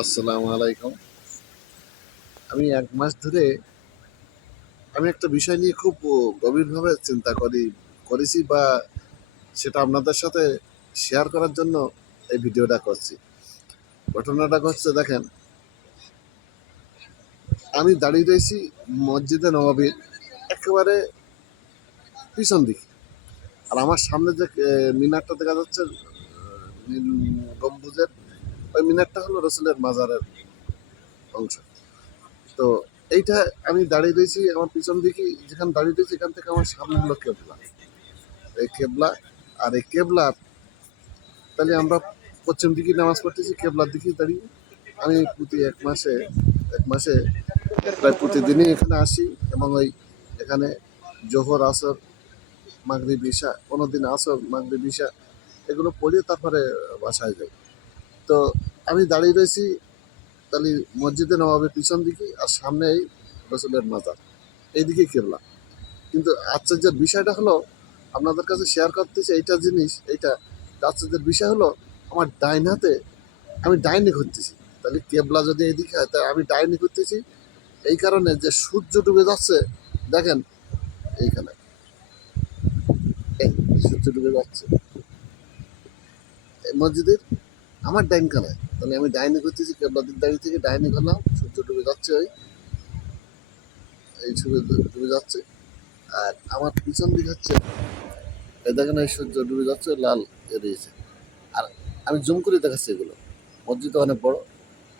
আসসালামু আলাইকুম। আমি ১ মাস ধরে আমি একটা বিষয় নিয়ে খুব গভীরভাবে চিন্তা করেছি বা সেটা আপনাদের সাথে শেয়ার করার জন্য এই ভিডিওটা করছি। ঘটনাটা ঘটছে দেখেন, আমি দাঁড়িয়ে রয়েছি মসজিদে নববীর একেবারে পিছন দিকে। আর আমার সামনে যে মিনারটা দেখা যাচ্ছে, নীল গম্বুজের, ওই মিনারটা হলো রসুলের মাজারের অংশ। তো এইটা আমি দাঁড়িয়ে রয়েছি আমার পিছন দিকে, যেখানে দাঁড়িয়ে রয়েছি এখান থেকে আমার সামনে হলো কেবলা। এই কেবলা, আর এই কেবলার, তাহলে আমরা পশ্চিম দিকে নামাজ পড়তেছি, কেবলার দিকে দাঁড়িয়ে। আমি প্রতি এক মাসে প্রায় প্রতিদিনই এখানে আসি এবং ওই এখানে জোহর আসর মাগরিব ইশা, কোনো দিন আসর মাগরিব ইশা এগুলো পড়িয়ে তারপরে বাসায় যাই। তো আমি দাঁড়িয়ে রয়েছি তাহলে মসজিদে নবাবের পিছন দিকে, আর সামনে এই রসুলের মাজার, এইদিকে কেবলা। কিন্তু আশ্চর্যের বিষয়টা হলো, আপনাদের কাছে শেয়ার করতেছি এইটা জিনিস, এইটা আশ্চর্যের বিষয় হলো, আমার ডাইন হাতে আমি ডাইনে ঘুরতেছি। তাহলে কেবলা যদি এইদিকে হয়, তাহলে আমি ডাইনে ঘুরতেছি এই কারণে যে সূর্য ডুবে যাচ্ছে। দেখেন এইখানে, এই সূর্য ডুবে যাচ্ছে এই মসজিদের আমার ডাইন কানায়। তাহলে আমি ডাইনে ঘুরতেছি, কেবলা দিক দাঁড়িয়ে থেকে ডাইনে গেলাম, সূর্য ডুবে যাচ্ছে, ওই এই সূর্য ডুবে যাচ্ছে। আর আমার পিছন দিক হচ্ছে, এই দেখেন এই সূর্য ডুবে যাচ্ছে, লাল এড়িয়েছে। আর আমি জুম করে দেখাচ্ছি এগুলো, মসজিদ অনেক বড়।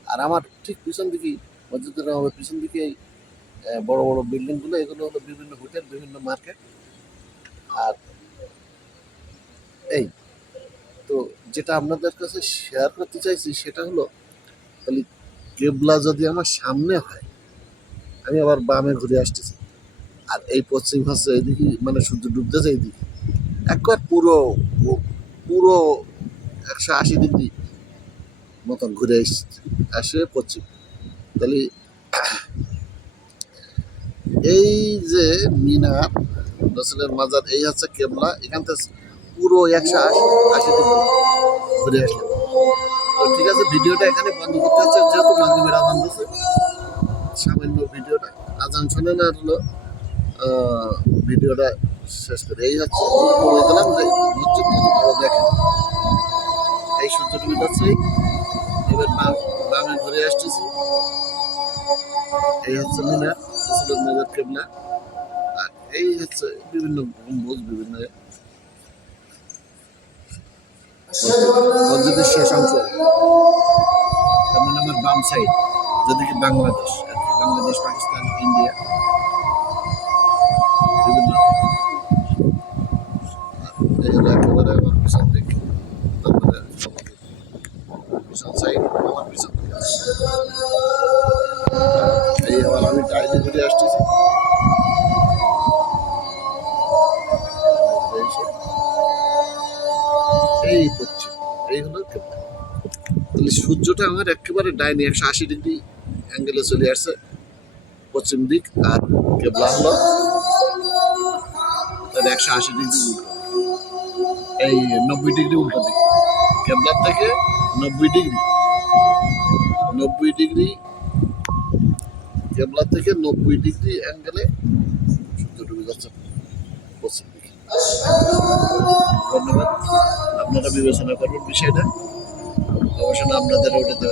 আর আমার ঠিক পিছন দিকেই, মসজিদের আমার পিছন দিকে বড় বড় বিল্ডিংগুলো, এগুলো হলো বিভিন্ন হোটেল, বিভিন্ন মার্কেট। আর এই তো, যেটা আপনাদের কাছে শেয়ার করতে চাইছি সেটা হলো, তাহলে কেবলা যদি আমার সামনে হয়, আমি আবার বামে ঘুরে আসতেছি, আর এই পশ্চিম হচ্ছে এইদিকে, মানে সূর্য ডুবতেছে এইদিকে, একবার পুরো পুরো 180 ডিগ্রি মতন ঘুরে আসে পশ্চিম। তাহলে এই যে মিনার, রসুলের মাজার, এই হচ্ছে কেবলা, এখান থেকে পুরো 180 ডিগ্রি ঘুরে আসলাম। তো ঠিক আছে, ভিডিওটা এখানে বন্ধ করতে হচ্ছে, যেহেতু মাগরিবের আজান দিচ্ছে। সামান্য ভিডিওটা, আজান শুনে না হলো ভিডিওটা শেষ করে। এই হচ্ছে বলে দিলাম যে মসজিদ কত বড় দেখেন, এই সূর্য ডুবে যাচ্ছে। এবার বামে ঘুরে আসতেছি, এই হচ্ছে মিনার, রসুলের মাজার, কেবলা। আর এই হচ্ছে বিভিন্ন গম্বুজ, বিভিন্ন মসজিদের শেষ অংশ। তার মানে আমার বাম সাইড, যেদিকে বাংলাদেশ আর কি, বাংলাদেশ, পাকিস্তান, ইন্ডিয়া, বিভিন্ন। এই হলো একেবারে আমার পিছন দিক, তারপরে পিছন সাইড, আমার পিছন দিকে এই আবার আমি ডাইনে ঘুরে আসতেছি। এই পশ্চিম, এই হলো কেবলা। তাহলে সূর্যটা আমার একেবারে ডাইনে 180 ডিগ্রি অ্যাঙ্গেলে চলে আসছে পশ্চিম দিক, আর কেবলা হলো 180 ডিগ্রি উল্টো, এই 90 ডিগ্রি উল্টো দিক। কেবলার থেকে 90 ডিগ্রি, 90 ডিগ্রি, কেবলা থেকে 90 ডিগ্রি অ্যাঙ্গেলে সূর্য ডুবে যাচ্ছে পশ্চিম দিকে। ধন্যবাদ, আপনারা বিবেচনা করবেন বিষয়টা। গবেষণা আপনাদের ওটাতে